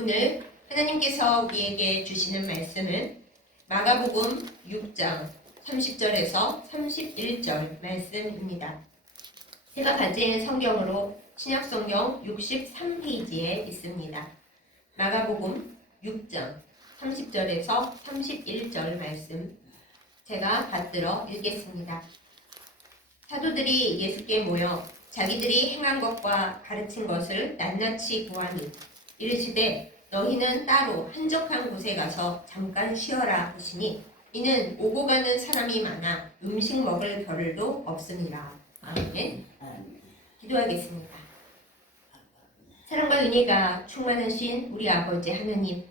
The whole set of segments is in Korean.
오늘 하나님께서 우리에게 주시는 말씀은 마가복음 6장 30절에서 31절 말씀입니다. 제가 가진 성경으로 신약성경 63페이지에 있습니다. 마가복음 6장 30절에서 31절 말씀 제가 받들어 읽겠습니다. 사도들이 예수께 모여 자기들이 행한 것과 가르친 것을 낱낱이 보아니 이르시되 너희는 따로 한적한 곳에 가서 잠깐 쉬어라 하시니 이는 오고 가는 사람이 많아 음식 먹을 겨를도 없음이라. 아멘. 기도하겠습니다. 사랑과 은혜가 충만하신 우리 아버지 하나님,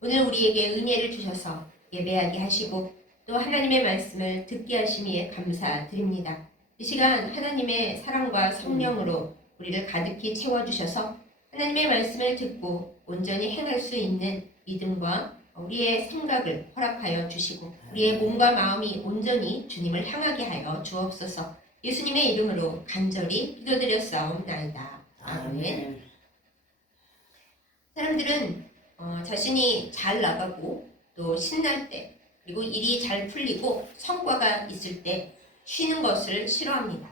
오늘 우리에게 은혜를 주셔서 예배하게 하시고 또 하나님의 말씀을 듣게 하심에 감사드립니다. 이 시간 하나님의 사랑과 성령으로 우리를 가득히 채워주셔서 하나님의 말씀을 듣고 온전히 행할 수 있는 믿음과 우리의 생각을 허락하여 주시고 우리의 몸과 마음이 온전히 주님을 향하게 하여 주옵소서. 예수님의 이름으로 간절히 기도드렸사옵나이다. 아멘. 사람들은 자신이 잘 나가고 또 신날 때 그리고 일이 잘 풀리고 성과가 있을 때 쉬는 것을 싫어합니다.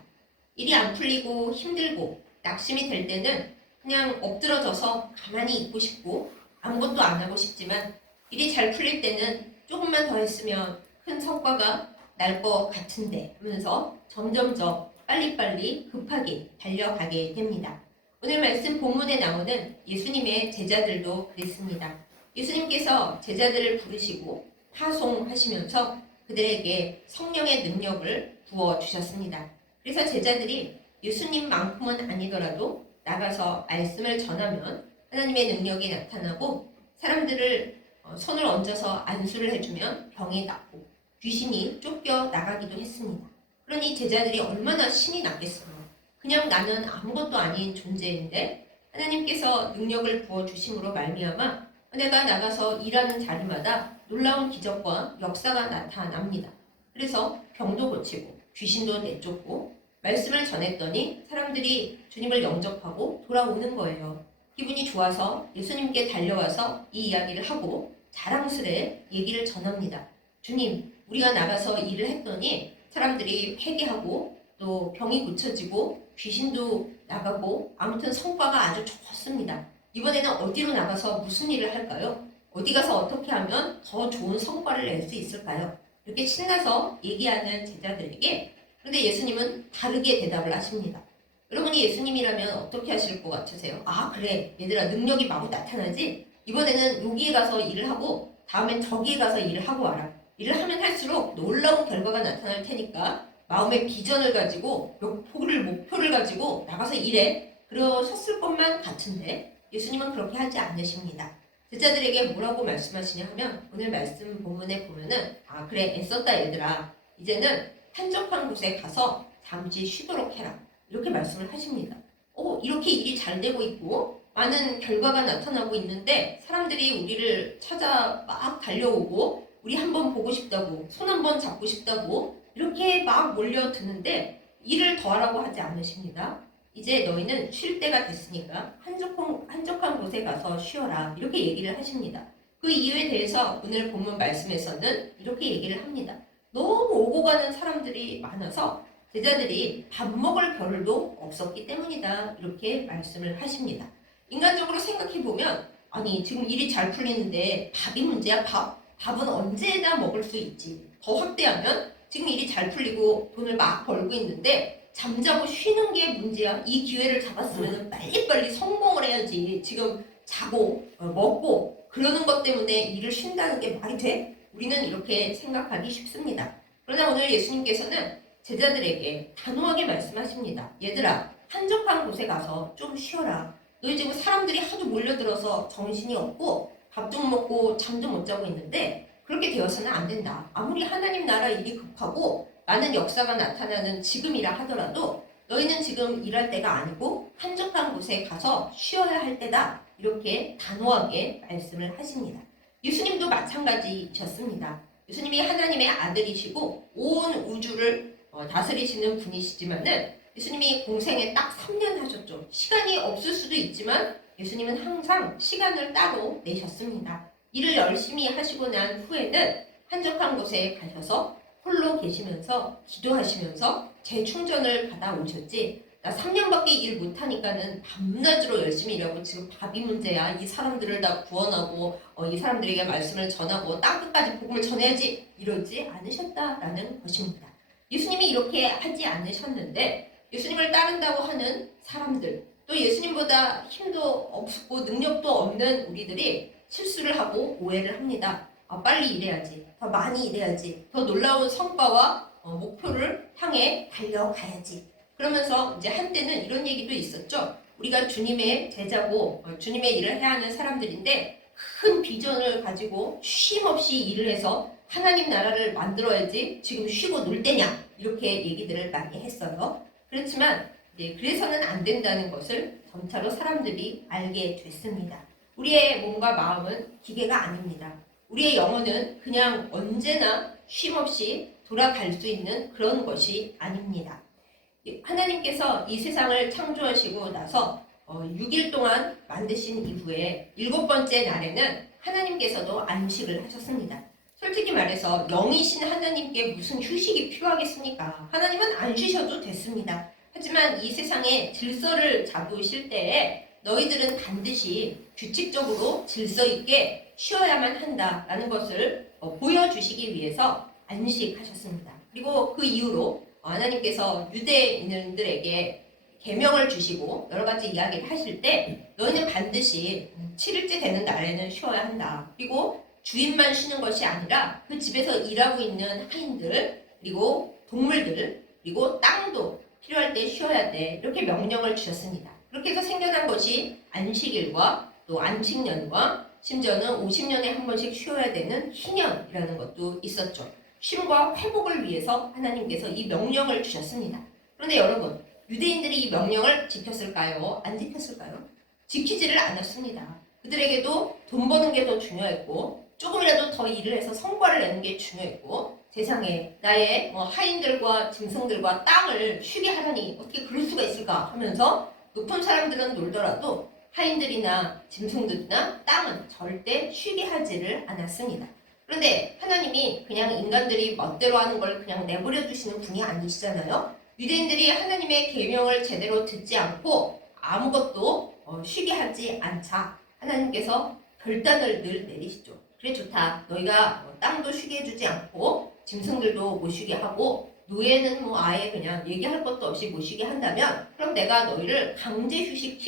일이 안 풀리고 힘들고 낙심이 될 때는 그냥 엎드러져서 가만히 있고 싶고 아무것도 안 하고 싶지만 일이 잘 풀릴 때는 조금만 더 했으면 큰 성과가 날 것 같은데 하면서 점점점 빨리빨리 급하게 달려가게 됩니다. 오늘 말씀 본문에 나오는 예수님의 제자들도 그랬습니다. 예수님께서 제자들을 부르시고 파송하시면서 그들에게 성령의 능력을 부어주셨습니다. 그래서 제자들이 예수님만큼은 아니더라도 나가서 말씀을 전하면 하나님의 능력이 나타나고 사람들을 손을 얹어서 안수를 해주면 병이 낫고 귀신이 쫓겨 나가기도 했습니다. 그러니 제자들이 얼마나 신이 났겠어요. 그냥 나는 아무것도 아닌 존재인데 하나님께서 능력을 부어주심으로 말미암아 내가 나가서 일하는 자리마다 놀라운 기적과 역사가 나타납니다. 그래서 병도 고치고 귀신도 내쫓고 말씀을 전했더니 사람들이 주님을 영접하고 돌아오는 거예요. 기분이 좋아서 예수님께 달려와서 이 이야기를 하고 자랑스레 얘기를 전합니다. 주님, 우리가 나가서 일을 했더니 사람들이 회개하고 또 병이 고쳐지고 귀신도 나가고 아무튼 성과가 아주 좋습니다. 이번에는 어디로 나가서 무슨 일을 할까요? 어디 가서 어떻게 하면 더 좋은 성과를 낼 수 있을까요? 이렇게 신나서 얘기하는 제자들에게 그런데 예수님은 다르게 대답을 하십니다. 여러분이 예수님이라면 어떻게 하실 것 같으세요? 아 그래 얘들아 능력이 마구 나타나지? 이번에는 여기에 가서 일을 하고 다음엔 저기에 가서 일을 하고 와라. 일을 하면 할수록 놀라운 결과가 나타날 테니까 마음의 비전을 가지고 목표를 가지고 나가서 일해. 그러셨을 것만 같은데 예수님은 그렇게 하지 않으십니다. 제자들에게 뭐라고 말씀하시냐 하면 오늘 말씀 본문에 보면은 아 그래 애썼다 얘들아 이제는 한적한 곳에 가서 잠시 쉬도록 해라. 이렇게 말씀을 하십니다. 이렇게 일이 잘 되고 있고 많은 결과가 나타나고 있는데 사람들이 우리를 찾아 막 달려오고 우리 한번 보고 싶다고 손 한번 잡고 싶다고 이렇게 막 몰려드는데 일을 더 하라고 하지 않으십니다. 이제 너희는 쉴 때가 됐으니까 한적한 곳에 가서 쉬어라. 이렇게 얘기를 하십니다. 그 이유에 대해서 오늘 본문 말씀에서는 이렇게 얘기를 합니다. 너무 오고 가는 사람들이 많아서 제자들이 밥 먹을 겨를도 없었기 때문이다. 이렇게 말씀을 하십니다. 인간적으로 생각해보면 아니 지금 일이 잘 풀리는데 밥이 문제야 밥? 밥은 언제나 먹을 수 있지. 더 확대하면 지금 일이 잘 풀리고 돈을 막 벌고 있는데 잠자고 쉬는 게 문제야. 이 기회를 잡았으면 빨리빨리 성공을 해야지. 지금 자고 먹고 그러는 것 때문에 일을 쉰다는 게 말이 돼? 우리는 이렇게 생각하기 쉽습니다. 그러나 오늘 예수님께서는 제자들에게 단호하게 말씀하십니다. 얘들아, 한적한 곳에 가서 좀 쉬어라. 너희 지금 사람들이 하도 몰려들어서 정신이 없고 밥도 못 먹고 잠도 못 자고 있는데 그렇게 되어서는 안 된다. 아무리 하나님 나라 일이 급하고 많은 역사가 나타나는 지금이라 하더라도 너희는 지금 일할 때가 아니고 한적한 곳에 가서 쉬어야 할 때다. 이렇게 단호하게 말씀을 하십니다. 예수님도 마찬가지셨습니다. 예수님이 하나님의 아들이시고 온 우주를 다스리시는 분이시지만은 예수님이 공생에 딱 3년 하셨죠. 시간이 없을 수도 있지만 예수님은 항상 시간을 따로 내셨습니다. 일을 열심히 하시고 난 후에는 한적한 곳에 가셔서 홀로 계시면서 기도하시면서 재충전을 받아오셨지, 나 3년밖에 일 못하니까는 밤낮으로 열심히 일하고 지금 밥이 문제야, 이 사람들을 다 구원하고 이 사람들에게 말씀을 전하고 땅끝까지 복음을 전해야지, 이러지 않으셨다라는 것입니다. 예수님이 이렇게 하지 않으셨는데 예수님을 따른다고 하는 사람들, 또 예수님보다 힘도 없고 능력도 없는 우리들이 실수를 하고 오해를 합니다. 빨리 일해야지, 더 많이 일해야지, 더 놀라운 성과와 목표를 향해 달려가야지. 그러면서 이제 한때는 이런 얘기도 있었죠. 우리가 주님의 제자고 주님의 일을 해야 하는 사람들인데 큰 비전을 가지고 쉼 없이 일을 해서 하나님 나라를 만들어야지 지금 쉬고 놀 때냐, 이렇게 얘기들을 많이 했어요. 그렇지만 그래서는 안 된다는 것을 점차로 사람들이 알게 됐습니다. 우리의 몸과 마음은 기계가 아닙니다. 우리의 영혼은 그냥 언제나 쉼 없이 돌아갈 수 있는 그런 것이 아닙니다. 하나님께서 이 세상을 창조하시고 나서 6일 동안 만드신 이후에 7번째 날에는 하나님께서도 안식을 하셨습니다. 솔직히 말해서 영이신 하나님께 무슨 휴식이 필요하겠습니까? 하나님은 안 쉬셔도 됐습니다. 하지만 이 세상에 질서를 잡으실 때에 너희들은 반드시 규칙적으로 질서 있게 쉬어야만 한다라는 것을 보여주시기 위해서 안식하셨습니다. 그리고 그 이후로 하나님께서 유대인들에게 계명을 주시고 여러 가지 이야기를 하실 때 너희는 반드시 7일째 되는 날에는 쉬어야 한다. 그리고 주인만 쉬는 것이 아니라 그 집에서 일하고 있는 하인들, 그리고 동물들, 그리고 땅도 필요할 때 쉬어야 돼. 이렇게 명령을 주셨습니다. 그렇게 해서 생겨난 것이 안식일과 또 안식년과 심지어는 50년에 한 번씩 쉬어야 되는 희년이라는 것도 있었죠. 쉼과 회복을 위해서 하나님께서 이 명령을 주셨습니다. 그런데 여러분, 유대인들이 이 명령을 지켰을까요? 안 지켰을까요? 지키지를 않았습니다. 그들에게도 돈 버는 게 더 중요했고 조금이라도 더 일을 해서 성과를 내는 게 중요했고, 세상에 나의 하인들과 짐승들과 땅을 쉬게 하다니 어떻게 그럴 수가 있을까 하면서 높은 사람들은 놀더라도 하인들이나 짐승들이나 땅은 절대 쉬게 하지를 않았습니다. 그런데 하나님이 그냥 인간들이 멋대로 하는 걸 그냥 내버려 두시는 분이 아니시잖아요. 유대인들이 하나님의 계명을 제대로 듣지 않고 아무것도 쉬게 하지 않자 하나님께서 결단을 늘 내리시죠. 그래, 좋다. 너희가 땅도 쉬게 해주지 않고 짐승들도 못 쉬게 하고 노예는 아예 그냥 얘기할 것도 없이 못 쉬게 한다면 그럼 내가 너희를 강제 휴식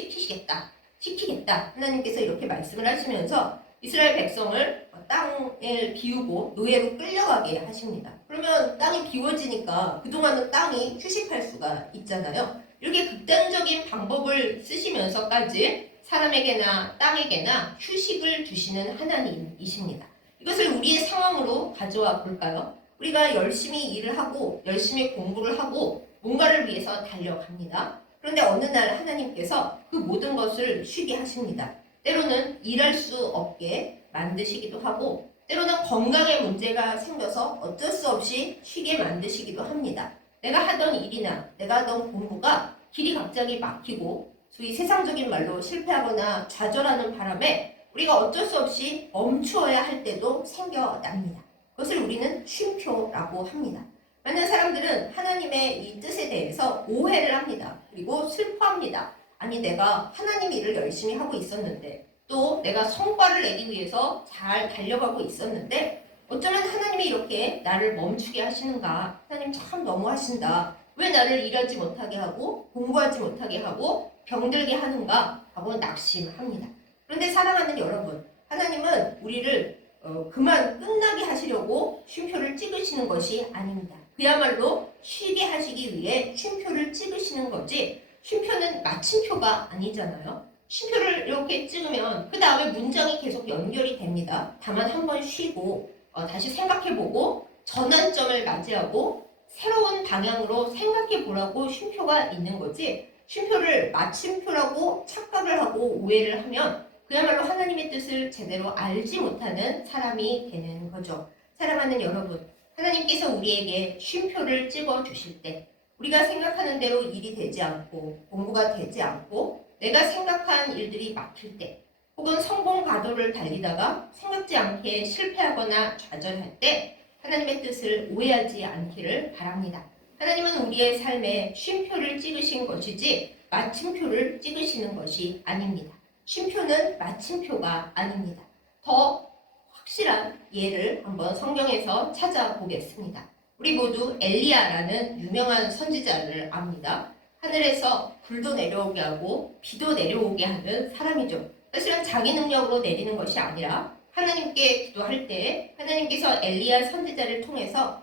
시키겠다. 하나님께서 이렇게 말씀을 하시면서 이스라엘 백성을 땅을 비우고 노예로 끌려가게 하십니다. 그러면 땅이 비워지니까 그동안은 땅이 휴식할 수가 있잖아요. 이렇게 극단적인 방법을 쓰시면서까지 사람에게나 땅에게나 휴식을 주시는 하나님이십니다. 이것을 우리의 상황으로 가져와 볼까요? 우리가 열심히 일을 하고 열심히 공부를 하고 뭔가를 위해서 달려갑니다. 그런데 어느 날 하나님께서 그 모든 것을 쉬게 하십니다. 때로는 일할 수 없게 만드시기도 하고 때로는 건강에 문제가 생겨서 어쩔 수 없이 쉬게 만드시기도 합니다. 내가 하던 일이나 내가 하던 공부가 길이 갑자기 막히고 소위 세상적인 말로 실패하거나 좌절하는 바람에 우리가 어쩔 수 없이 멈추어야 할 때도 생겨납니다. 그것을 우리는 쉼표라고 합니다. 많은 사람들은 하나님의 이 뜻에 대해서 오해를 합니다. 그리고 슬퍼합니다. 아니, 내가 하나님 일을 열심히 하고 있었는데 또 내가 성과를 내기 위해서 잘 달려가고 있었는데 어쩌면 하나님이 이렇게 나를 멈추게 하시는가? 하나님 참 너무하신다. 왜 나를 일하지 못하게 하고 공부하지 못하게 하고 병들게 하는가 하고 낙심합니다. 그런데 사랑하는 여러분, 하나님은 우리를 그만 끝나게 하시려고 쉼표를 찍으시는 것이 아닙니다. 그야말로 쉬게 하시기 위해 쉼표를 찍으시는 거지 쉼표는 마침표가 아니잖아요. 쉼표를 이렇게 찍으면 그 다음에 문장이 계속 연결이 됩니다. 다만 한번 쉬고 다시 생각해보고 전환점을 맞이하고 새로운 방향으로 생각해보라고 쉼표가 있는 거지, 쉼표를 마침표라고 착각을 하고 오해를 하면 그야말로 하나님의 뜻을 제대로 알지 못하는 사람이 되는 거죠. 사랑하는 여러분, 하나님께서 우리에게 쉼표를 찍어 주실 때 우리가 생각하는 대로 일이 되지 않고 공부가 되지 않고 내가 생각한 일들이 막힐 때, 혹은 성공 가도를 달리다가 생각지 않게 실패하거나 좌절할 때 하나님의 뜻을 오해하지 않기를 바랍니다. 하나님은 우리의 삶에 쉼표를 찍으신 것이지 마침표를 찍으시는 것이 아닙니다. 쉼표는 마침표가 아닙니다. 더 확실한 예를 한번 성경에서 찾아보겠습니다. 우리 모두 엘리야라는 유명한 선지자를 압니다. 하늘에서 불도 내려오게 하고 비도 내려오게 하는 사람이죠. 사실은 자기 능력으로 내리는 것이 아니라 하나님께 기도할 때 하나님께서 엘리야 선지자를 통해서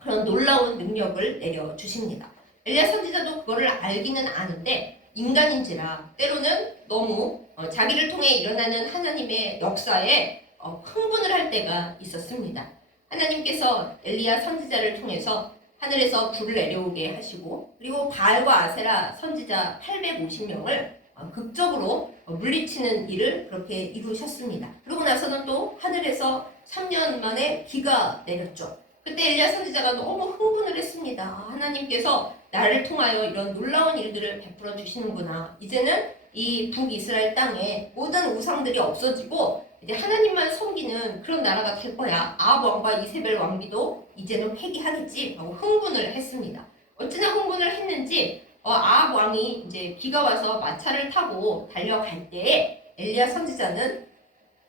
그런 놀라운 능력을 내려주십니다. 엘리야 선지자도 그거를 알기는 아는데 인간인지라 때로는 너무 자기를 통해 일어나는 하나님의 역사에 흥분을 할 때가 있었습니다. 하나님께서 엘리야 선지자를 통해서 하늘에서 불을 내려오게 하시고 그리고 바알과 아세라 선지자 850명을 극적으로 물리치는 일을 그렇게 이루셨습니다. 그러고 나서는 또 하늘에서 3년 만에 비가 내렸죠. 그때 엘리야 선지자가 너무 흥분을 했습니다. 하나님께서 나를 통하여 이런 놀라운 일들을 베풀어 주시는구나. 이제는 이 북이스라엘 땅에 모든 우상들이 없어지고 이제 하나님만 섬기는 그런 나라가 될 거야. 아합 왕과 이세벨 왕비도 이제는 회개하겠지 하고 흥분을 했습니다. 어찌나 흥분을 했는지 아합 왕이 이제 비가 와서 마차를 타고 달려갈 때에 엘리야 선지자는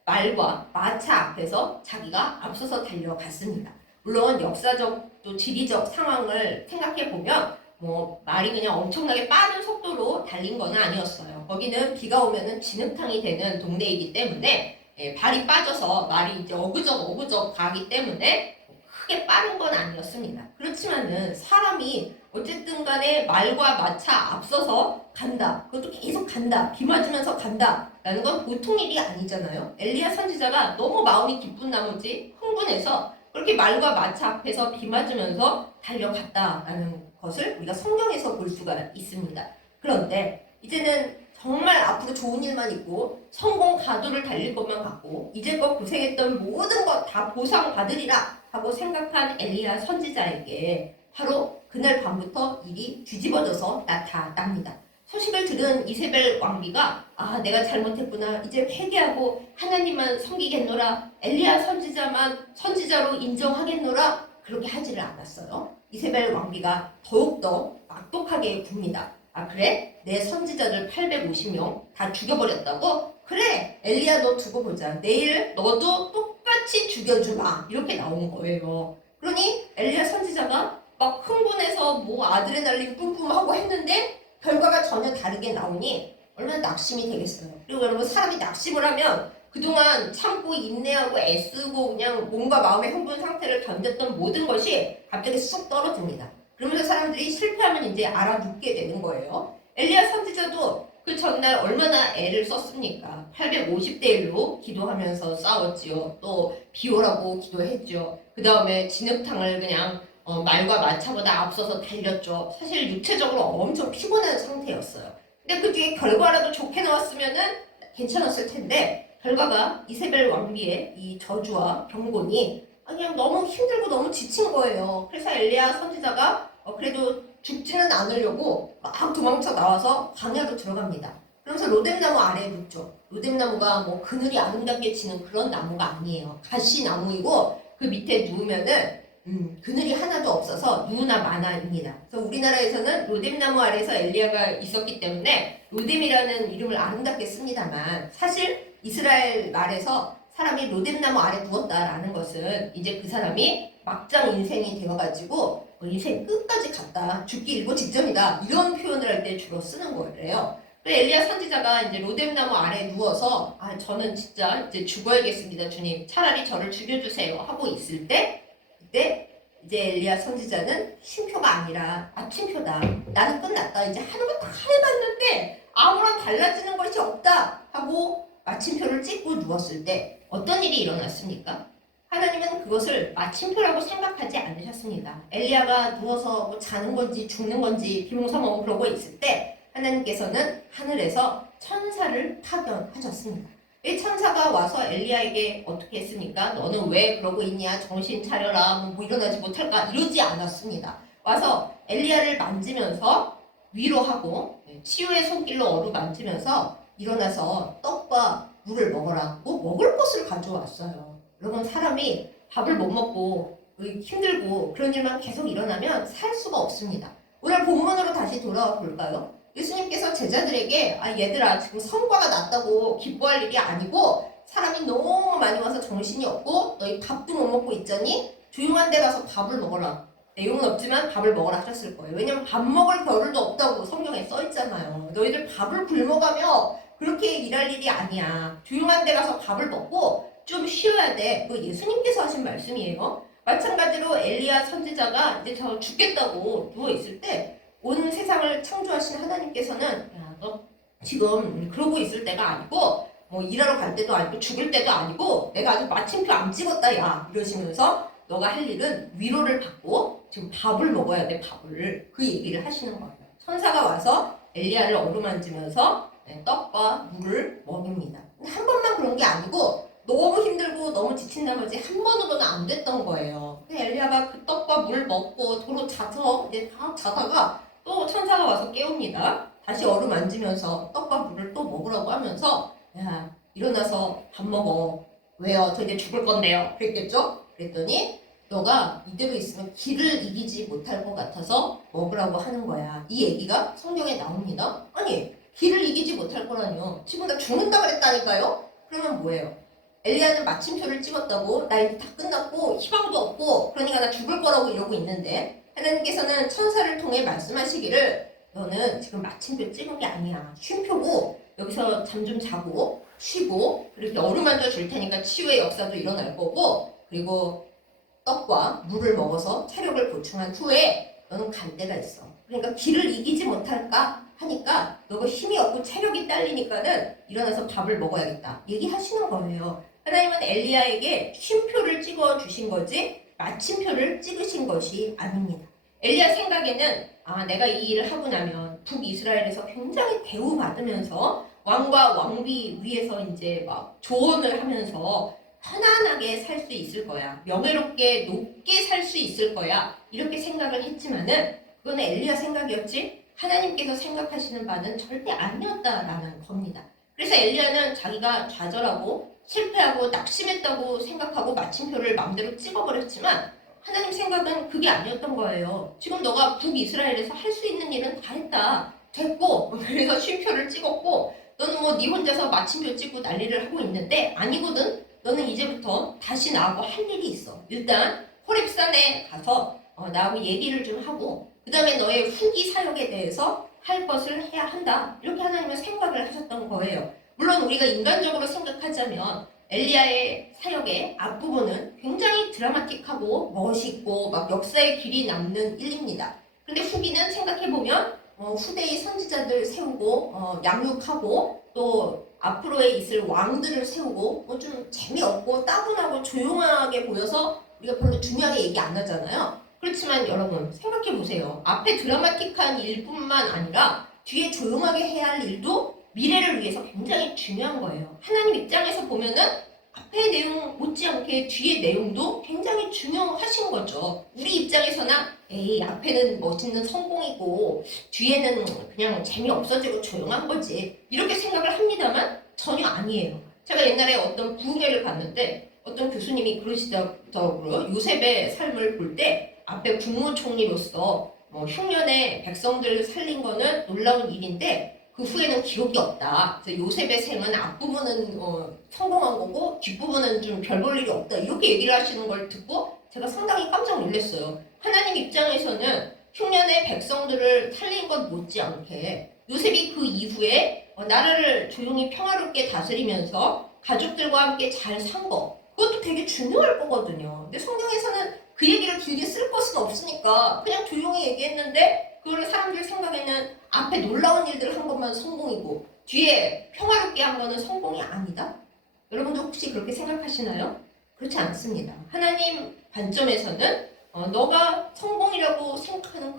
말과 마차 앞에서 자기가 앞서서 달려갔습니다. 물론 역사적 또 지리적 상황을 생각해 보면 말이 그냥 엄청나게 빠른 속도로 달린 건 아니었어요. 거기는 비가 오면은 진흙탕이 되는 동네이기 때문에 발이 빠져서 말이 이제 어그적 가기 때문에 크게 빠른 건 아니었습니다. 그렇지만은 사람이 어쨌든 간에 말과 마차 앞서서 간다. 그것도 계속 간다. 비 맞으면서 간다. 라는 건 보통 일이 아니잖아요. 엘리야 선지자가 너무 마음이 기쁜 나머지 흥분해서 그렇게 말과 마차 앞에서 비 맞으면서 달려갔다라는 것을 우리가 성경에서 볼 수가 있습니다. 그런데 이제는 정말 앞으로 좋은 일만 있고 성공 가도를 달릴 것만 같고 이제껏 고생했던 모든 것 다 보상받으리라 하고 생각한 엘리야 선지자에게 바로 그날 밤부터 일이 뒤집어져서 나타납니다. 소식을 들은 이세벨 왕비가 내가 잘못했구나. 이제 회개하고 하나님만 섬기겠노라. 엘리야 선지자만 선지자로 인정하겠노라. 그렇게 하지를 않았어요. 이세벨 왕비가 더욱더 악독하게 굽니다. 그래? 내 선지자들 850명 다 죽여버렸다고? 그래! 엘리야 너 두고 보자. 내일 너도 똑같이 죽여주마. 이렇게 나온 거예요. 그러니 엘리야 선지자가 막 흥분해서 아드레날린 뿜뿜하고 했는데 결과가 전혀 다르게 나오니 얼마나 낙심이 되겠어요. 그리고 여러분 사람이 낙심을 하면 그동안 참고 인내하고 애쓰고 그냥 몸과 마음의 흥분 상태를 견뎠던 모든 것이 갑자기 쑥 떨어집니다. 그러면서 사람들이 실패하면 이제 알아듣게 되는 거예요. 엘리야 선지자도 그 전날 얼마나 애를 썼습니까? 850대 1로 기도하면서 싸웠지요. 또 비오라고 기도했죠. 그 다음에 진흙탕을 그냥 말과 마차보다 앞서서 달렸죠. 사실 육체적으로 엄청 피곤한 상태였어요. 근데 그 뒤에 결과라도 좋게 나왔으면은 괜찮았을 텐데 결과가 이세벨 왕비의 이 저주와 경고니 그냥 너무 힘들고 너무 지친 거예요. 그래서 엘리야 선지자가 그래도 죽지는 않으려고 막 도망쳐 나와서 광야로 들어갑니다. 그러면서 로뎀나무 아래에 눕죠. 로뎀나무가 그늘이 아름답게 지는 그런 나무가 아니에요. 가시나무이고 그 밑에 누우면은 그늘이 하나도 없어서 누구나 마나입니다. 그래서 우리나라에서는 로뎀나무 아래에서 엘리야가 있었기 때문에 로뎀이라는 이름을 아름답게 씁니다만 사실 이스라엘 말에서 사람이 로뎀나무 아래 누웠다라는 것은 이제 그 사람이 막장 인생이 되어가지고 인생 끝까지 갔다. 죽기 일보 직전이다. 이런 표현을 할 때 주로 쓰는 거예요. 그래서 엘리야 선지자가 이제 로뎀나무 아래 누워서 저는 진짜 이제 죽어야겠습니다. 주님 차라리 저를 죽여주세요 하고 있을 때 그때 이제 엘리야 선지자는 쉼표가 아니라 마침표다. 나는 끝났다. 이제 하는 거 다 해봤는데 아무런 달라지는 것이 없다 하고 마침표를 찍고 누웠을 때 어떤 일이 일어났습니까? 하나님은 그것을 마침표라고 생각하지 않으셨습니다. 엘리야가 누워서 자는 건지 죽는 건지 비몽사몽 그러고 있을 때 하나님께서는 하늘에서 천사를 파견하셨습니다. 이 천사가 와서 엘리야에게 어떻게 했습니까? 너는 왜 그러고 있냐? 정신 차려라. 일어나지 못할까? 이러지 않았습니다. 와서 엘리야를 만지면서 위로하고 치유의 손길로 어루만지면서 일어나서 떡과 물을 먹으라고 먹을 것을 가져왔어요. 여러분, 사람이 밥을 못 먹고 힘들고 그런 일만 계속 일어나면 살 수가 없습니다. 오늘 본문으로 다시 돌아와 볼까요? 예수님께서 제자들에게 얘들아, 지금 성과가 났다고 기뻐할 일이 아니고 사람이 너무 많이 와서 정신이 없고 너희 밥도 못 먹고 있자니 조용한 데 가서 밥을 먹어라. 내용은 없지만 밥을 먹으라 하셨을 거예요. 왜냐면 밥 먹을 겨를도 없다고 성경에 써 있잖아요. 너희들 밥을 굶어가며 그렇게 일할 일이 아니야. 조용한 데 가서 밥을 먹고 좀 쉬어야 돼. 그거 예수님께서 하신 말씀이에요. 마찬가지로 엘리야 선지자가 이제 저 죽겠다고 누워있을 때 온 세상을 창조하신 하나님께서는 야, 너 지금 그러고 있을 때가 아니고 뭐 일하러 갈 때도 아니고 죽을 때도 아니고 내가 아주 마침표 안 찍었다 야 이러시면서 너가 할 일은 위로를 받고 지금 밥을 먹어야 돼. 밥을. 그 얘기를 하시는 거예요. 천사가 와서 엘리야를 어루만지면서 떡과 물을 먹입니다. 한 번만 그런 게 아니고 너무 힘들고 너무 지친 나머지 한 번으로는 안 됐던 거예요. 엘리야가 그 떡과 물 먹고 도로 자서 이제 다 자다가 또 천사가 와서 깨웁니다. 다시 어루만지면서 떡과 물을 또 먹으라고 하면서 야, 일어나서 밥 먹어. 왜요? 저 이제 죽을 건데요. 그랬겠죠? 그랬더니 너가 이대로 있으면 길을 이기지 못할 것 같아서 먹으라고 하는 거야. 이 얘기가 성경에 나옵니다. 아니, 길을 이기지 못할 거라뇨. 지금 나 죽는다 그랬다니까요? 그러면 뭐예요? 엘리야는 마침표를 찍었다고 나 이제 다 끝났고 희망도 없고 그러니까 나 죽을 거라고 이러고 있는데 하나님께서는 천사를 통해 말씀하시기를 너는 지금 마침표 찍은 게 아니야. 쉼표고 여기서 잠 좀 자고 쉬고 이렇게 어루만져 줄 테니까 치유의 역사도 일어날 거고 그리고 떡과 물을 먹어서 체력을 보충한 후에 너는 갈 데가 있어. 그러니까 길을 이기지 못할까 하니까 너가 힘이 없고 체력이 딸리니까는 일어나서 밥을 먹어야겠다 얘기하시는 거예요. 하나님은 엘리야에게 쉼표를 찍어 주신 거지 마침표를 찍으신 것이 아닙니다. 엘리야 생각에는 내가 이 일을 하고 나면 북이스라엘에서 굉장히 대우받으면서 왕과 왕비 위에서 이제 막 조언을 하면서 편안하게 살 수 있을 거야. 명예롭게 높게 살 수 있을 거야. 이렇게 생각을 했지만은 그건 엘리야 생각이었지 하나님께서 생각하시는 바는 절대 아니었다라는 겁니다. 그래서 엘리야는 자기가 좌절하고 실패하고 낙심했다고 생각하고 마침표를 마음대로 찍어버렸지만 하나님 생각은 그게 아니었던 거예요. 지금 너가 북이스라엘에서 할 수 있는 일은 다 했다. 됐고 그래서 쉼표를 찍었고 너는 뭐 네 혼자서 마침표 찍고 난리를 하고 있는데 아니거든. 너는 이제부터 다시 나하고 할 일이 있어. 일단 호렙산에 가서 나하고 얘기를 좀 하고 그 다음에 너의 후기 사역에 대해서 할 것을 해야 한다. 이렇게 하나님은 생각을 하셨던 거예요. 물론 우리가 인간적으로 생각하자면 엘리야의 사역의 앞부분은 굉장히 드라마틱하고 멋있고 막 역사의 길이 남는 일입니다. 근데 후기는 생각해보면 후대의 선지자들 세우고 양육하고 또 앞으로에 있을 왕들을 세우고 뭐 좀 재미없고 따분하고 조용하게 보여서 우리가 별로 중요하게 얘기 안 하잖아요. 그렇지만 여러분 생각해보세요. 앞에 드라마틱한 일뿐만 아니라 뒤에 조용하게 해야 할 일도 미래를 위해서 굉장히 중요한 거예요. 하나님 입장에서 보면은 앞의 내용 못지않게 뒤의 내용도 굉장히 중요하신 거죠. 우리 입장에서나 에이 앞에는 멋있는 성공이고 뒤에는 그냥 재미없어지고 조용한 거지 이렇게 생각을 합니다만 전혀 아니에요. 제가 옛날에 어떤 부흥회를 갔는데 어떤 교수님이 그러시더라고요. 요셉의 삶을 볼 때 앞에 국무총리로서 흉년에 백성들 살린 거는 놀라운 일인데 그 후에는 기록이 없다. 그래서 요셉의 생은 앞부분은 성공한 거고 뒷부분은 좀 별 볼 일이 없다. 이렇게 얘기를 하시는 걸 듣고 제가 상당히 깜짝 놀랐어요. 하나님 입장에서는 흉년의 백성들을 살린 것 못지않게 요셉이 그 이후에 나라를 조용히 평화롭게 다스리면서 가족들과 함께 잘 산 거 그것도 되게 중요할 거거든요. 근데 성경에서는 그 얘기를 길게 쓸 것은 없으니까 그냥 조용히 얘기했는데 그걸 사람들 생각에는 앞에 놀라운 일들 한 것만 성공이고 뒤에 평화롭게 한 거는 성공이 아니다? 여러분도 혹시 그렇게 생각하시나요? 그렇지 않습니다. 하나님 관점에서는 너가 성공이라고 생각하는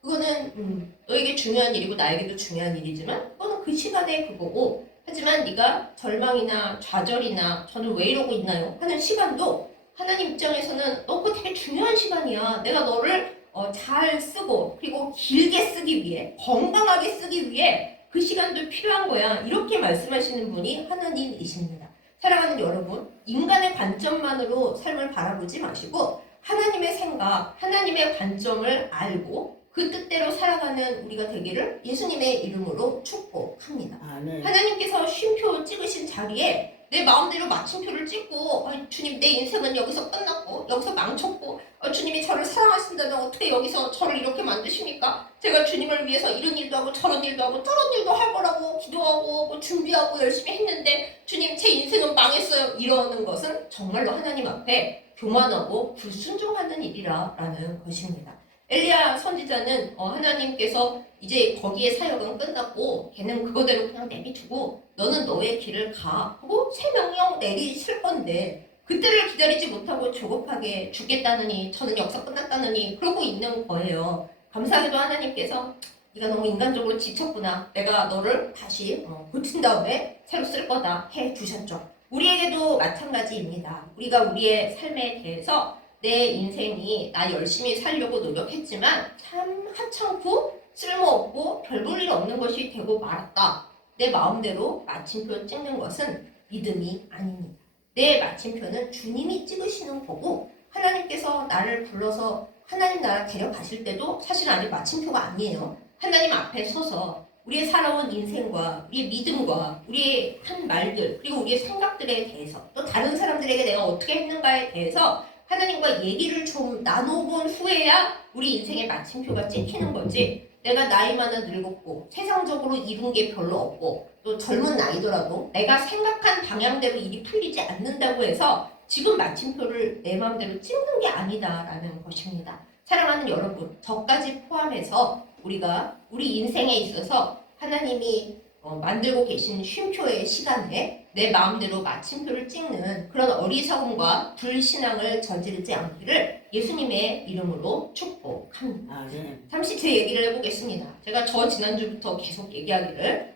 그거는 너에게 중요한 일이고 나에게도 중요한 일이지만 그거는 그 시간에 그거고 하지만 네가 절망이나 좌절이나 저는 왜 이러고 있나요? 하는 시간도 하나님 입장에서는 너 그거 되게 중요한 시간이야. 내가 너를 잘 쓰고 그리고 길게 쓰기 위해 건강하게 쓰기 위해 그 시간도 필요한 거야. 이렇게 말씀하시는 분이 하나님이십니다. 사랑하는 여러분, 인간의 관점만으로 삶을 바라보지 마시고 하나님의 생각, 하나님의 관점을 알고 그 뜻대로 살아가는 우리가 되기를 예수님의 이름으로 축복합니다. 아멘. 하나님께서 쉼표 찍으신 자리에 내 마음대로 마침표를 찍고 주님 내 인생은 여기서 끝났고 여기서 망쳤고 주님이 저를 사랑하신다면 어떻게 여기서 저를 이렇게 만드십니까? 제가 주님을 위해서 이런 일도 하고 저런 일도 하고 저런 일도 할 거라고 기도하고 뭐 준비하고 열심히 했는데 주님 제 인생은 망했어요. 이러는 것은 정말로 하나님 앞에 교만하고 불순종하는 일이라는 것입니다. 엘리야 선지자는 하나님께서 이제 거기에 사역은 끝났고 걔는 그거대로 그냥 내비두고 너는 너의 길을 가 하고 새 명령 내리실 건데 그때를 기다리지 못하고 조급하게 죽겠다느니 저는 역사 끝났다느니 그러고 있는 거예요. 감사하게도 하나님께서 네가 너무 인간적으로 지쳤구나. 내가 너를 다시 고친 다음에 새로 쓸 거다 해주셨죠. 우리에게도 마찬가지입니다. 우리가 우리의 삶에 대해서 내 인생이 나 열심히 살려고 노력했지만 참 하찮고 쓸모없고 별 볼 일 없는 것이 되고 말았다. 내 마음대로 마침표 찍는 것은 믿음이 아닙니다. 내 마침표는 주님이 찍으시는 거고 하나님께서 나를 불러서 하나님 나라 데려가실 때도 사실 아직 마침표가 아니에요. 하나님 앞에 서서 우리의 살아온 인생과 우리의 믿음과 우리의 한 말들 그리고 우리의 생각들에 대해서 또 다른 사람들에게 내가 어떻게 했는가에 대해서 하나님과 얘기를 좀 나눠본 후에야 우리 인생의 마침표가 찍히는 거지. 내가 나이 많아 늙었고 세상적으로 이룬 게 별로 없고 또 젊은 나이더라도 내가 생각한 방향대로 일이 풀리지 않는다고 해서 지금 마침표를 내 마음대로 찍는 게 아니다라는 것입니다. 사랑하는 여러분, 저까지 포함해서 우리가 우리 인생에 있어서 하나님이 만들고 계신 쉼표의 시간에 내 마음대로 마침표를 찍는 그런 어리석음과 불신앙을 저지르지 않기를 예수님의 이름으로 축복합니다. 아, 네. 잠시 제 얘기를 해보겠습니다. 제가 지난주부터 계속 얘기하기를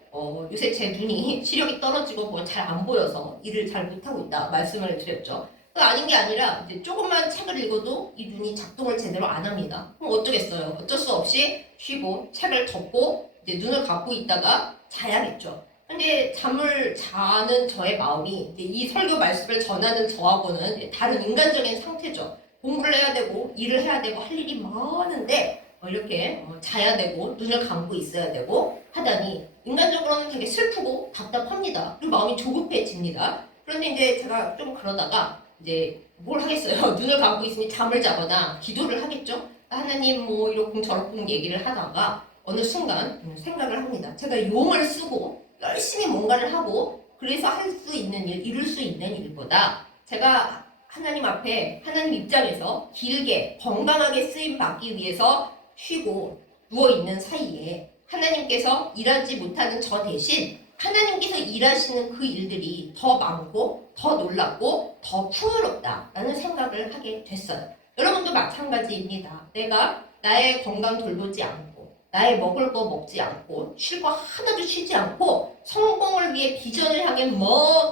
요새 제 눈이 시력이 떨어지고 뭐 잘 안 보여서 일을 잘 못하고 있다 말씀을 드렸죠. 아닌 게 아니라 이제 조금만 책을 읽어도 이 눈이 작동을 제대로 안 합니다. 그럼 어쩌겠어요. 어쩔 수 없이 쉬고 책을 덮고 이제 눈을 감고 있다가 자야겠죠. 근데 잠을 자는 저의 마음이 이제 이 설교 말씀을 전하는 저하고는 다른 인간적인 상태죠. 공부를 해야 되고 일을 해야 되고 할 일이 많은데 이렇게 자야 되고 눈을 감고 있어야 되고 하다니 인간적으로는 되게 슬프고 답답합니다. 그리고 마음이 조급해집니다. 그런데 이제 제가 좀 그러다가 이제 뭘 하겠어요. 눈을 감고 있으니 잠을 자거나 기도를 하겠죠. 하나님 뭐 이러쿵 저러쿵 얘기를 하다가 어느 순간 생각을 합니다. 제가 용을 쓰고 열심히 뭔가를 하고 그래서 할 수 있는 일, 이룰 수 있는 일보다 제가 하나님 앞에 하나님 입장에서 길게 건강하게 쓰임 받기 위해서 쉬고 누워있는 사이에 하나님께서 일하지 못하는 저 대신 하나님께서 일하시는 그 일들이 더 많고 더 놀랍고 더 풍요롭다라는 생각을 하게 됐어요. 여러분도 마찬가지입니다. 내가 나의 건강 돌보지 않고 나의 먹을 거 먹지 않고 쉴 거 하나도 쉬지 않고 성공을 위해 비전을 향해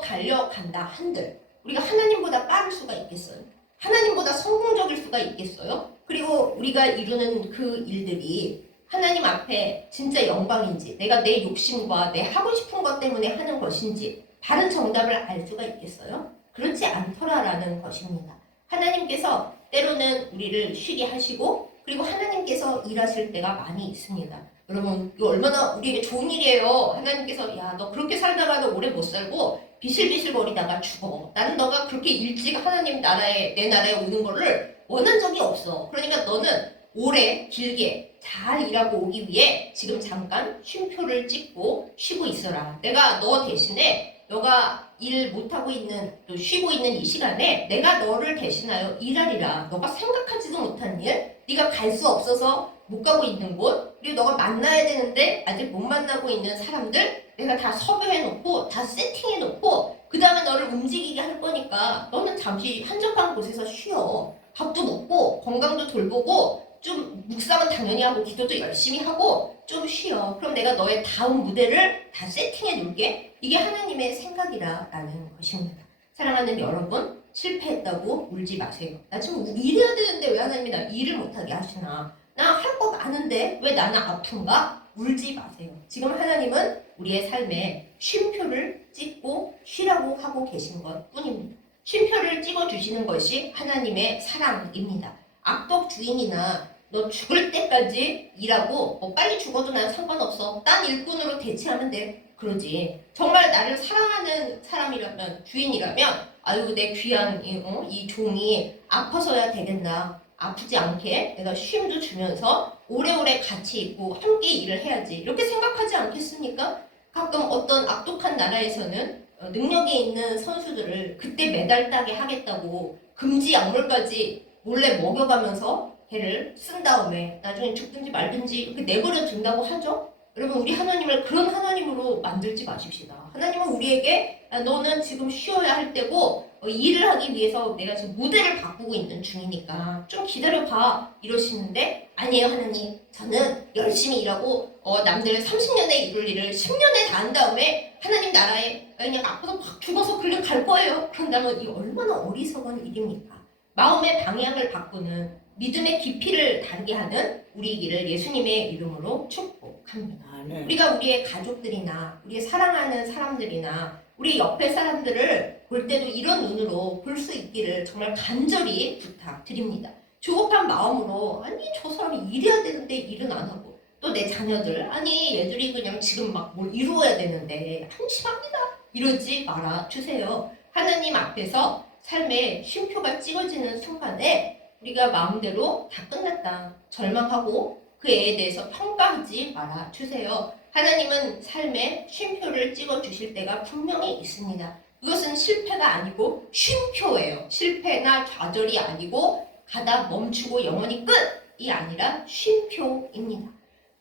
달려간다 한들 우리가 하나님보다 빠를 수가 있겠어요? 하나님보다 성공적일 수가 있겠어요? 그리고 우리가 이루는 그 일들이 하나님 앞에 진짜 영광인지 내가 내 욕심과 내 하고 싶은 것 때문에 하는 것인지 바른 정답을 알 수가 있겠어요? 그렇지 않더라라는 것입니다. 하나님께서 때로는 우리를 쉬게 하시고 그리고 하나님께서 일하실 때가 많이 있습니다. 여러분 이거 얼마나 우리에게 좋은 일이에요. 하나님께서 야 너 그렇게 살다가도 오래 못 살고 비실비실거리다가 죽어. 나는 너가 그렇게 일찍 하나님 나라에 내 나라에 오는 거를 원한 적이 없어. 그러니까 너는 오래 길게 잘 일하고 오기 위해 지금 잠깐 쉼표를 찍고 쉬고 있어라. 내가 너 대신에 너가 일 못하고 있는 또 쉬고 있는 이 시간에 내가 너를 대신하여 일하리라. 너가 생각하지도 못한 일, 네가 갈 수 없어서 못 가고 있는 곳, 그리고 너가 만나야 되는데 아직 못 만나고 있는 사람들 내가 다 섭외해놓고 다 세팅해놓고 그 다음에 너를 움직이게 할 거니까 너는 잠시 한적한 곳에서 쉬어. 밥도 먹고 건강도 돌보고 좀 묵상은 당연히 하고 기도도 열심히 하고 좀 쉬어. 그럼 내가 너의 다음 무대를 다 세팅해 놓을게. 이게 하나님의 생각이라는 것입니다. 사랑하는 여러분, 실패했다고 울지 마세요. 나 지금 일해야 되는데 왜 하나님이 나 일을 못하게 하시나? 나 할 거 많은데 왜 나는 아픈가? 울지 마세요. 지금 하나님은 우리의 삶에 쉼표를 찍고 쉬라고 하고 계신 것 뿐입니다. 쉼표를 찍어주시는 것이 하나님의 사랑입니다. 악덕 주인이나 너 죽을 때까지 일하고 빨리 죽어도 난 상관없어. 딴 일꾼으로 대체하면 돼. 그러지. 정말 나를 사랑하는 사람이라면, 주인이라면 아유 내 귀한 이 종이 아파서야 되겠나. 아프지 않게 내가 쉼도 주면서 오래오래 같이 있고 함께 일을 해야지. 이렇게 생각하지 않겠습니까? 가끔 어떤 악독한 나라에서는 능력이 있는 선수들을 그때 메달 따게 하겠다고 금지 약물까지 몰래 먹여가면서 걔를 쓴 다음에 나중에 죽든지 말든지 이렇게 내버려 둔다고 하죠? 여러분 우리 하나님을 그런 하나님으로 만들지 마십시다. 하나님은 우리에게 너는 지금 쉬어야 할 때고 일을 하기 위해서 내가 지금 무대를 바꾸고 있는 중이니까 좀 기다려봐 이러시는데 아니에요 하나님. 저는 열심히 일하고 남들 30년에 이룰 일을 10년에 다 한 다음에 하나님 나라에 그냥 아파서 막 죽어서 그냥 갈 거예요. 그런다면 이 얼마나 어리석은 일입니까? 마음의 방향을 바꾸는 믿음의 깊이를 다르게 하는 우리이기를 예수님의 이름으로 축복합니다. 우리가 우리의 가족들이나 우리의 사랑하는 사람들이나 우리 옆에 사람들을 볼 때도 이런 눈으로 볼 수 있기를 정말 간절히 부탁드립니다. 조급한 마음으로 아니 저 사람이 일해야 되는데 일은 안 하고 또 내 자녀들 아니 얘들이 그냥 지금 막 뭘 이루어야 되는데 한심합니다. 이러지 말아 주세요. 하나님 앞에서 삶의 쉼표가 찍어지는 순간에 우리가 마음대로 다 끝났다 절망하고 그 애에 대해서 평가하지 말아 주세요. 하나님은 삶에 쉼표를 찍어 주실 때가 분명히 있습니다. 그것은 실패가 아니고 쉼표예요. 실패나 좌절이 아니고 가다 멈추고 영원히 끝이 아니라 쉼표입니다.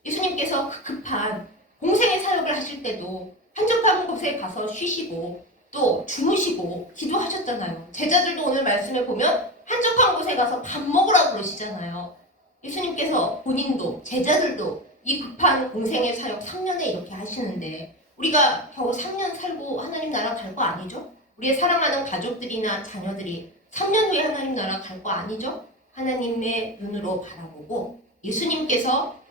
예수님께서 그 급한 공생의 사역을 하실 때도 한적한 곳에 가서 쉬시고 또 주무시고 기도하셨잖아요. 제자들도 오늘 말씀에 보면 한적한 곳에 가서 밥 먹으라고 그러시잖아요. 예수님께서 본인도 제자들도 이 급한 공생의 사역 3년에 이렇게 하시는데 우리가 겨우 3년 살고 하나님 나라 갈 거 아니죠? 우리의 사랑하는 가족들이나 자녀들이 3년 후에 하나님 나라 갈 거 아니죠? 하나님의 눈으로 바라보고 예수님께서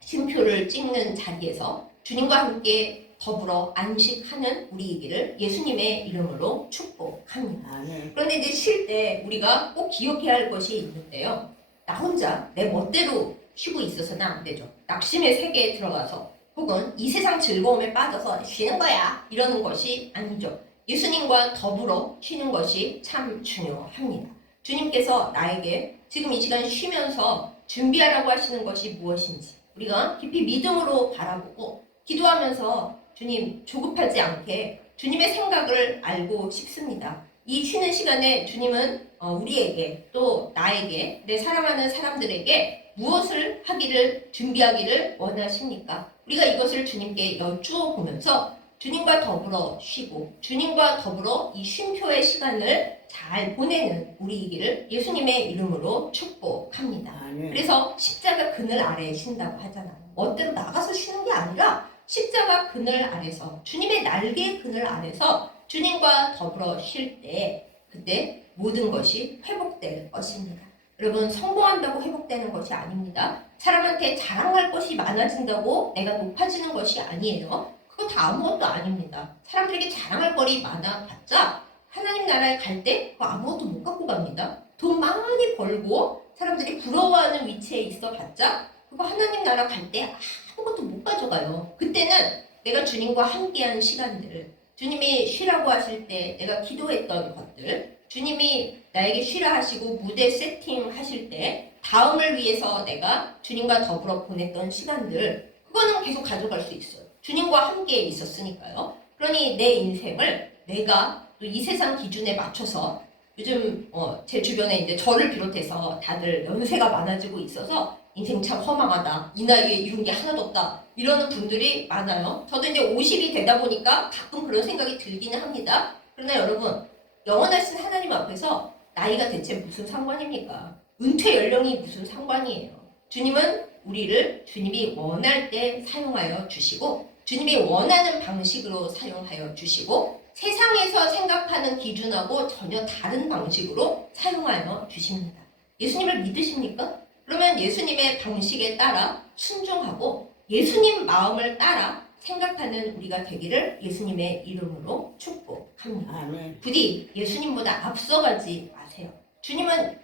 쉼표를 찍는 자리에서 주님과 함께 더불어 안식하는 우리이기를 예수님의 이름으로 축복합니다. 그런데 이제 쉴 때 우리가 꼭 기억해야 할 것이 있는데요. 나 혼자 내 멋대로 쉬고 있어서는 안 되죠. 낙심의 세계에 들어가서 혹은 이 세상 즐거움에 빠져서 쉬는 거야 이러는 것이 아니죠. 예수님과 더불어 쉬는 것이 참 중요합니다. 주님께서 나에게 지금 이 시간 쉬면서 준비하라고 하시는 것이 무엇인지 우리가 깊이 믿음으로 바라보고 기도하면서 주님 조급하지 않게 주님의 생각을 알고 싶습니다. 이 쉬는 시간에 주님은 우리에게 또 나에게 내 사랑하는 사람들에게 무엇을 하기를 준비하기를 원하십니까? 우리가 이것을 주님께 여쭈어 보면서 주님과 더불어 쉬고 주님과 더불어 이 쉼표의 시간을 잘 보내는 우리이기를 예수님의 이름으로 축복합니다. 그래서 십자가 그늘 아래에 쉰다고 하잖아요. 멋대로 나가서 쉬는 게 아니라 십자가 그늘 아래서 주님의 날개 그늘 아래서 주님과 더불어 쉴 때 그때 모든 것이 회복될 것입니다. 여러분 성공한다고 회복되는 것이 아닙니다. 사람한테 자랑할 것이 많아진다고 내가 높아지는 것이 아니에요. 그거 다 아무것도 아닙니다. 사람들에게 자랑할 거리 많아봤자 하나님 나라에 갈 때 그거 아무것도 못 갖고 갑니다. 돈 많이 벌고 사람들이 부러워하는 위치에 있어봤자 그거 하나님 나라 갈 때 아무것도 못 가져가요. 그때는 내가 주님과 함께한 시간들, 주님이 쉬라고 하실 때 내가 기도했던 것들, 주님이 나에게 쉬라 하시고 무대 세팅 하실 때 다음을 위해서 내가 주님과 더불어 보냈던 시간들, 그거는 계속 가져갈 수 있어요. 주님과 함께 있었으니까요. 그러니 내 인생을 내가 또 이 세상 기준에 맞춰서 요즘 제 주변에 이제 저를 비롯해서 다들 연세가 많아지고 있어서 인생 참 허망하다. 이 나이에 이룬 게 하나도 없다. 이러는 분들이 많아요. 저도 이제 50이 되다 보니까 가끔 그런 생각이 들기는 합니다. 그러나 여러분, 영원하신 하나님 앞에서 나이가 대체 무슨 상관입니까? 은퇴 연령이 무슨 상관이에요. 주님은 우리를 주님이 원할 때 사용하여 주시고 주님이 원하는 방식으로 사용하여 주시고 세상에서 생각하는 기준하고 전혀 다른 방식으로 사용하여 주십니다. 예수님을 믿으십니까? 그러면 예수님의 방식에 따라 순종하고 예수님 마음을 따라 생각하는 우리가 되기를 예수님의 이름으로 축복합니다. 아멘. 부디 예수님보다 앞서가지 마세요. 주님은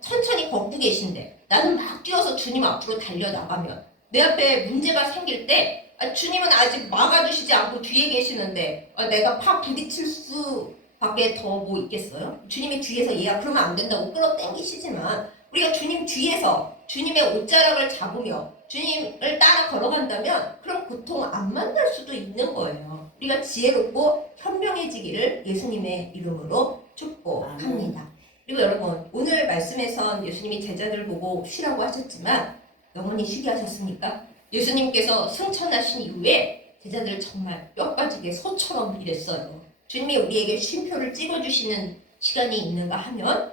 천천히 걷고 계신데 나는 막 뛰어서 주님 앞으로 달려나가면 내 앞에 문제가 생길 때 주님은 아직 막아주시지 않고 뒤에 계시는데 내가 팍 부딪힐 수밖에 더 뭐 있겠어요? 주님이 뒤에서 얘야 그러면 안 된다고 끌어당기시지만 우리가 주님 뒤에서 주님의 옷자락을 잡으며 주님을 따라 걸어간다면 그럼 고통 안 만날 수도 있는 거예요. 우리가 지혜롭고 현명해지기를 예수님의 이름으로 축복합니다. 그리고 여러분 오늘 말씀에선 예수님이 제자들 보고 쉬라고 하셨지만 영원히 쉬게 하셨습니까? 예수님께서 승천하신 이후에 제자들 정말 뼈 빠지게 소처럼 일했어요. 주님이 우리에게 쉼표를 찍어주시는 시간이 있는가 하면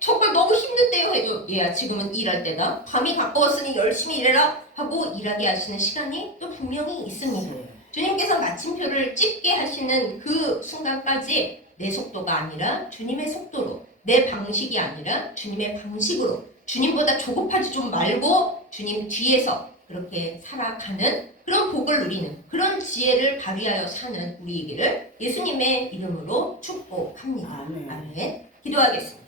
정말 너무 힘든데요 해도 얘야 지금은 일할 때다. 밤이 가까웠으니 열심히 일해라 하고 일하게 하시는 시간이 또 분명히 있습니다. 주님께서 마침표를 찍게 하시는 그 순간까지 내 속도가 아니라 주님의 속도로 내 방식이 아니라 주님의 방식으로 주님보다 조급하지 좀 말고 주님 뒤에서 그렇게 살아가는 그런 복을 누리는 그런 지혜를 발휘하여 사는 우리에게를 예수님의 이름으로 축복합니다. 아멘. 기도하겠습니다.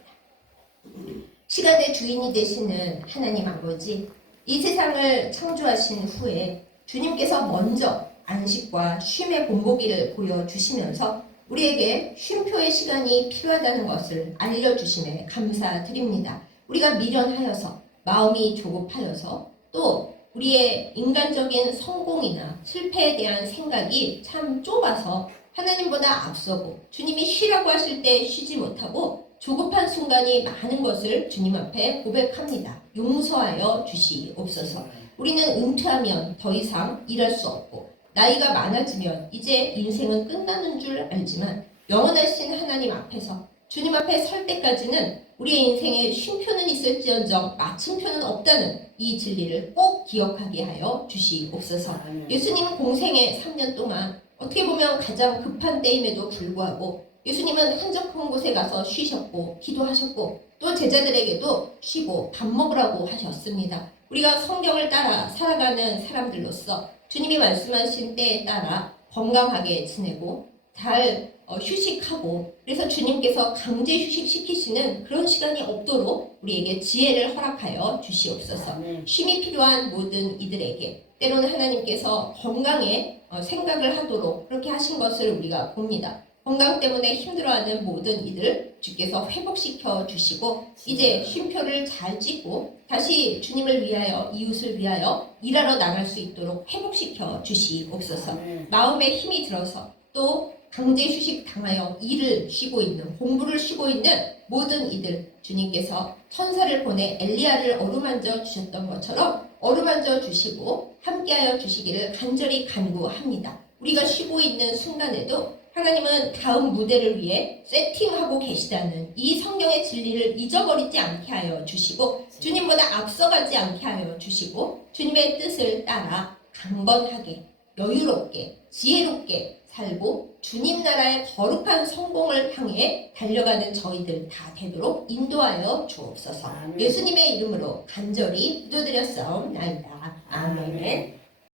시간의 주인이 되시는 하나님 아버지, 이 세상을 창조하신 후에 주님께서 먼저 안식과 쉼의 본보기를 보여주시면서 우리에게 쉼표의 시간이 필요하다는 것을 알려주심에 감사드립니다. 우리가 미련하여서 마음이 조급하여서 또 우리의 인간적인 성공이나 실패에 대한 생각이 참 좁아서 하나님보다 앞서고 주님이 쉬라고 하실 때 쉬지 못하고 조급한 순간이 많은 것을 주님 앞에 고백합니다. 용서하여 주시옵소서. 우리는 은퇴하면 더 이상 일할 수 없고 나이가 많아지면 이제 인생은 끝나는 줄 알지만 영원하신 하나님 앞에서 주님 앞에 설 때까지는 우리의 인생에 쉼표는 있을지언정 마침표는 없다는 이 진리를 꼭 기억하게 하여 주시옵소서. 예수님은 공생의 3년 동안 어떻게 보면 가장 급한 때임에도 불구하고 예수님은 한적한 곳에 가서 쉬셨고 기도하셨고 또 제자들에게도 쉬고 밥 먹으라고 하셨습니다. 우리가 성경을 따라 살아가는 사람들로서 주님이 말씀하신 때에 따라 건강하게 지내고 잘 휴식하고 그래서 주님께서 강제 휴식시키시는 그런 시간이 없도록 우리에게 지혜를 허락하여 주시옵소서. 쉼이 필요한 모든 이들에게 때로는 하나님께서 건강에 생각을 하도록 그렇게 하신 것을 우리가 봅니다. 건강 때문에 힘들어하는 모든 이들 주께서 회복시켜 주시고 이제 쉼표를 잘 찍고 다시 주님을 위하여 이웃을 위하여 일하러 나갈 수 있도록 회복시켜 주시옵소서. 마음에 힘이 들어서 또 강제 휴식 당하여 일을 쉬고 있는 공부를 쉬고 있는 모든 이들 주님께서 천사를 보내 엘리야를 어루만져 주셨던 것처럼 어루만져 주시고 함께하여 주시기를 간절히 간구합니다. 우리가 쉬고 있는 순간에도 하나님은 다음 무대를 위해 세팅하고 계시다는 이 성경의 진리를 잊어버리지 않게 하여 주시고 주님보다 앞서가지 않게 하여 주시고 주님의 뜻을 따라 강건하게 여유롭게 지혜롭게 살고 주님 나라의 거룩한 성공을 향해 달려가는 저희들 다 되도록 인도하여 주옵소서. 예수님의 이름으로 간절히 기도드렸사옵나이다. 아멘.